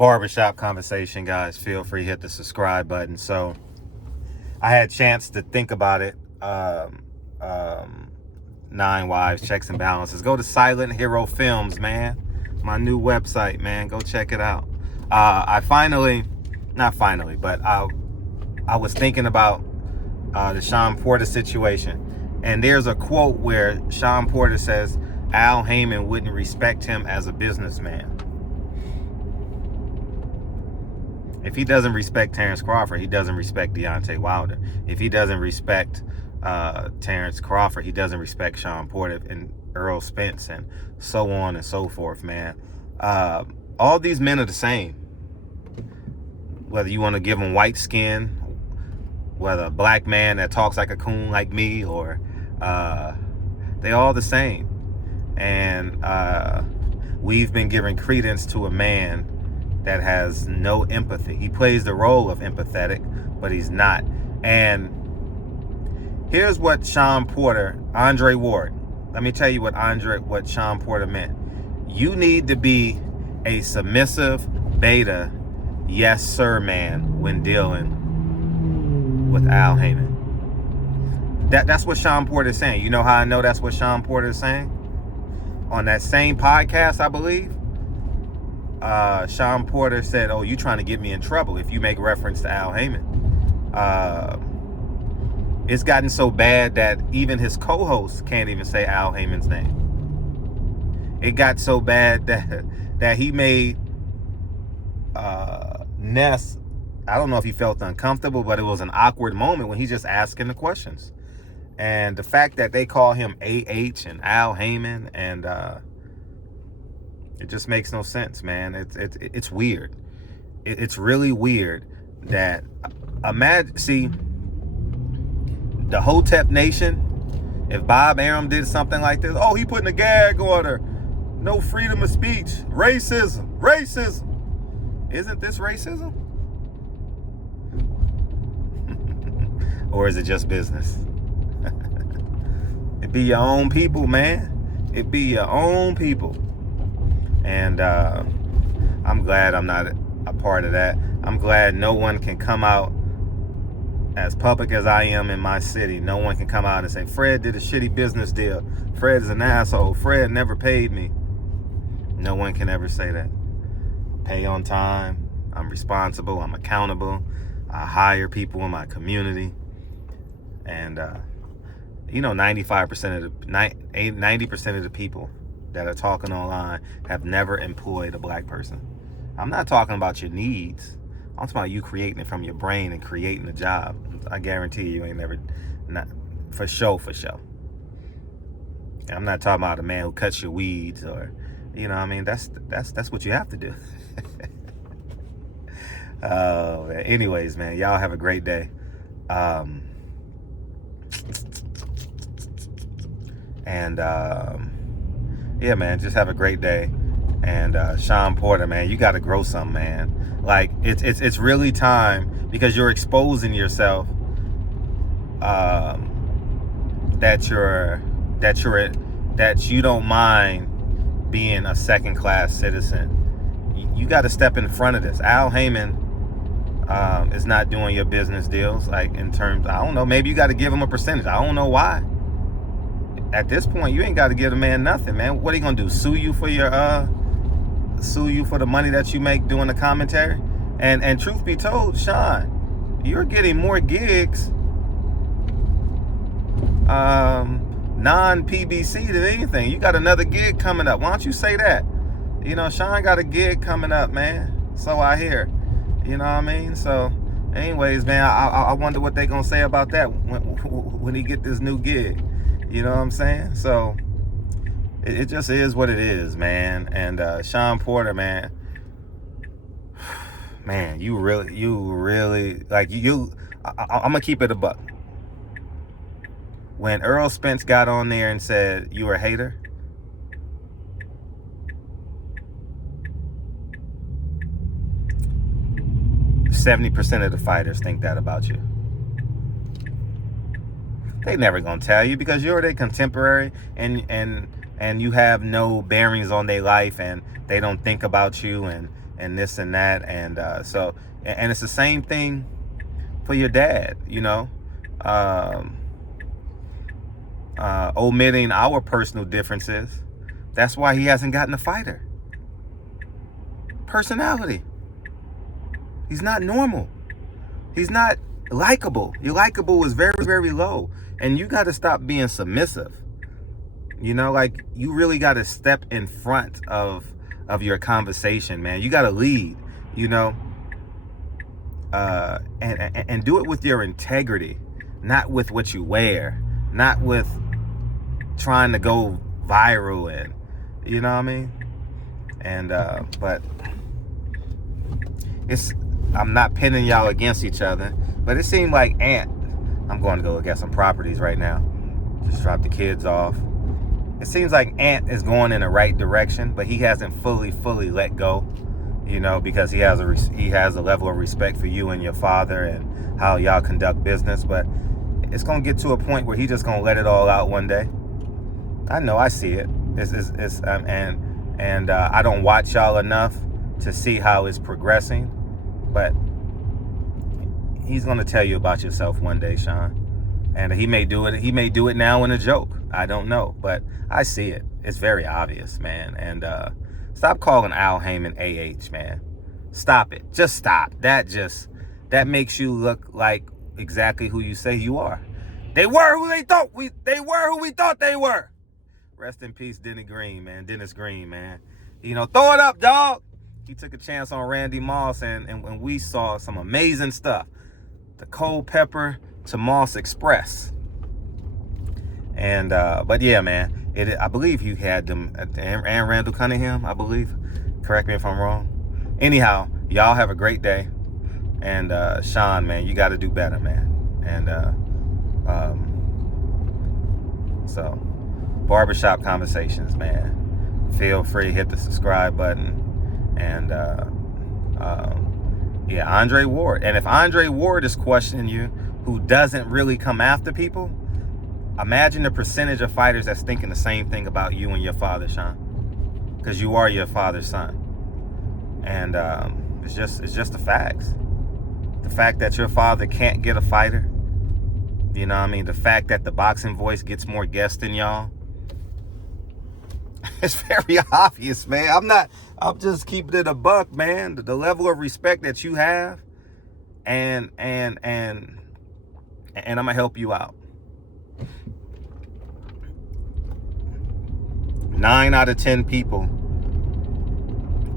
barbershop conversation, guys. Feel free to hit the subscribe button. So I had a chance to think about it. 9 Wives, Checks and Balances. Go to Silent Hero Films, man. My new website, man. Go check it out. I was thinking about the Shawn Porter situation. And there's a quote where Shawn Porter says Al Haymon wouldn't respect him as a businessman. If he doesn't respect Terrence Crawford, he doesn't respect Deontay Wilder. If he doesn't respect Terrence Crawford, he doesn't respect Shawn Porter and Earl Spence and so on and so forth, man. All these men are the same. Whether you want to give them white skin, whether a black man that talks like a coon like me, or they all the same. And we've been giving credence to a man that has no empathy. He plays the role of empathetic, but he's not. And here's what Shawn Porter, Andre Ward, let me tell you what Shawn Porter meant. You need to be a submissive beta, yes sir man when dealing with Al Haymon. That's what Shawn Porter is saying. You know how I know that's what Shawn Porter is saying? On that same podcast, I believe, Shawn Porter said, "Oh, you trying to get me in trouble if you make reference to Al Haymon." It's gotten so bad that even his co-host can't even say Al Haymon's name. It got so bad that he made Ness, I don't know if he felt uncomfortable, but it was an awkward moment when he's just asking the questions. And the fact that they call him AH and Al Haymon, and it just makes no sense, man. It's weird. It's really weird that see, the Hotep Nation, if Bob Arum did something like this, oh, he putting a gag order, no freedom of speech, racism. Isn't this racism? Or is it just business? It be your own people, man. It be your own people. And I'm glad I'm not a part of that. I'm glad no one can come out, as public as I am in my city, no one can come out and say, Fred did a shitty business deal. Fred is an asshole. Fred never paid me. No one can ever say that. Pay on time. I'm responsible. I'm accountable. I hire people in my community. And, 90% of the people that are talking online have never employed a black person. I'm not talking about your needs. I'm talking about you creating it from your brain and creating a job. I guarantee you ain't never, not for sure. And I'm not talking about a man who cuts your weeds or, that's what you have to do. Anyways, man, y'all have a great day. Yeah, man, just have a great day. And Shawn Porter, man, you got to grow some, man. Like it's really time, because you're exposing yourself. That you don't mind being a second-class citizen. You got to step in front of this. Al Haymon is not doing your business deals, like in terms, I don't know, maybe you got to give him a percentage. I don't know why. At this point, you ain't got to give the man nothing, man. What are you gonna do? Sue you for the money that you make doing the commentary? And truth be told, Shawn, you're getting more gigs non-PBC than anything. You got another gig coming up. Why don't you say that? Shawn got a gig coming up, man. So I hear. You know what I mean? So, anyways, man, I wonder what they gonna say about that when he get this new gig. You know what I'm saying? So, it just is what it is, man. And Shawn Porter, man, you really, like, I'm gonna keep it a buck. When Earl Spence got on there and said you were a hater, %70 of the fighters think that about you. They never gonna tell you because you're their contemporary, and and you have no bearings on their life, and they don't think about you, and this and that, and and it's the same thing for your dad, omitting our personal differences. That's why he hasn't gotten a fighter. Personality. He's not normal. He's not likable. Your likable is very, very low. And you got to stop being submissive. Like, you really got to step in front of your conversation, man. You got to lead, and do it with your integrity, not with what you wear, not with trying to go viral, and you know what I mean? And but I'm not pinning y'all against each other, but it seemed like I'm going to go get some properties right now. Just drop the kids off. It seems like Ant is going in the right direction, but he hasn't fully let go, because he has a level of respect for you and your father and how y'all conduct business. But it's gonna get to a point where he's just gonna let it all out one day. I know, I see it. I don't watch y'all enough to see how it's progressing, but he's gonna tell you about yourself one day, Shawn. And he may do it. He may do it now in a joke. I don't know, but I see it. It's very obvious, man. And stop calling Al Haymon AH, man. Stop it. Just stop. That makes you look like exactly who you say you are. They were who we thought they were. Rest in peace, Dennis Green, man. Throw it up, dog. He took a chance on Randy Moss, and we saw some amazing stuff. The cold pepper to Moss Express. And but yeah, man, I believe you had them and Randall Cunningham, I believe. Correct me if I'm wrong. Anyhow, y'all have a great day. And Shawn, man, you got to do better, man. And so Barbershop Conversations, man. Feel free to hit the subscribe button. And yeah, Andre Ward. And if Andre Ward is questioning you, who doesn't really come after people, imagine the percentage of fighters that's thinking the same thing about you and your father, Shawn. Because you are your father's son. And it's just the facts. The fact that your father can't get a fighter, you know what I mean? The fact that the Boxing Voice gets more guests than y'all. It's very obvious, man. I'm just keeping it a buck, man. The level of respect that you have, and I'm gonna help you out. 9 out of 10 people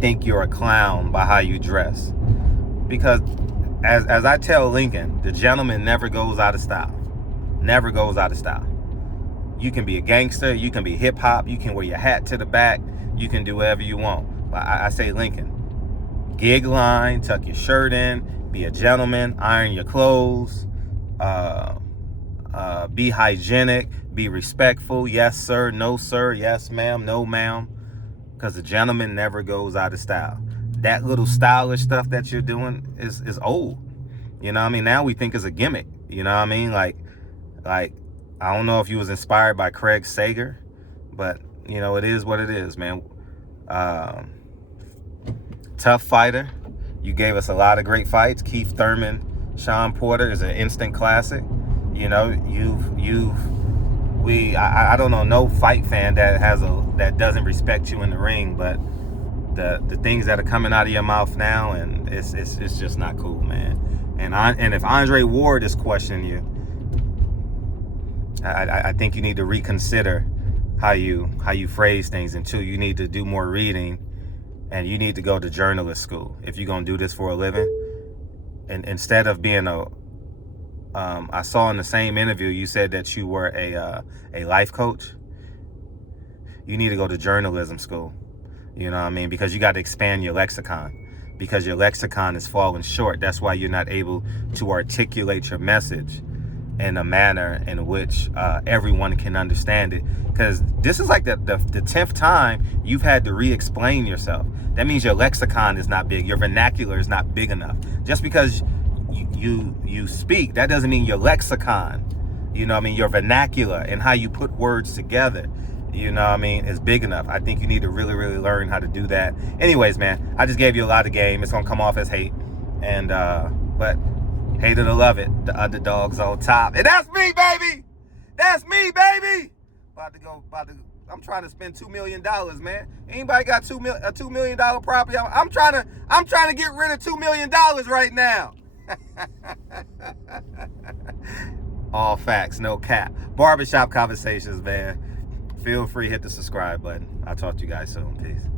think you're a clown by how you dress. Because as I tell Lincoln, the gentleman never goes out of style. Never goes out of style. You can be a gangster, you can be hip hop, you can wear your hat to the back, you can do whatever you want. But I say, Lincoln, gig line, tuck your shirt in, be a gentleman, iron your clothes, be hygienic, be respectful. Yes, sir. No, sir. Yes, ma'am. No, ma'am. Because the gentleman never goes out of style. That little stylish stuff that you're doing is old. You know what I mean? Now we think it's a gimmick. You know what I mean? Like I don't know if you was inspired by Craig Sager, but it is what it is, man. Tough fighter. You gave us a lot of great fights. Keith Thurman, Shawn Porter is an instant classic. I don't know no fight fan that doesn't respect you in the ring, but the things that are coming out of your mouth now, and it's just not cool, man. And if Andre Ward is questioning you, I think you need to reconsider how you phrase things, and two, you need to do more reading, and you need to go to journalist school if you're gonna do this for a living. And instead of being I saw in the same interview you said that you were a life coach. You need to go to journalism school. You know what I mean? Because you got to expand your lexicon. Because your lexicon is falling short. That's why you're not able to articulate your message in a manner in which everyone can understand it. Because this is like the 10th time you've had to re-explain yourself. That means your lexicon is not big. Your vernacular is not big enough. Just because you speak, that doesn't mean your lexicon, your vernacular and how you put words together you know what I mean, is big enough. I think you need to really, really learn how to do that. Anyways, man, I just gave you a lot of game. It's gonna come off as hate, and but hate it or love it, the underdog's on top, and that's me, baby. That's me, baby. I'm trying to spend $2 million, man. Anybody got a $2 million property? I'm trying to get rid of $2 million right now. All facts, no cap. Barbershop conversations, man. Feel free, hit the subscribe button. I'll talk to you guys soon. Peace.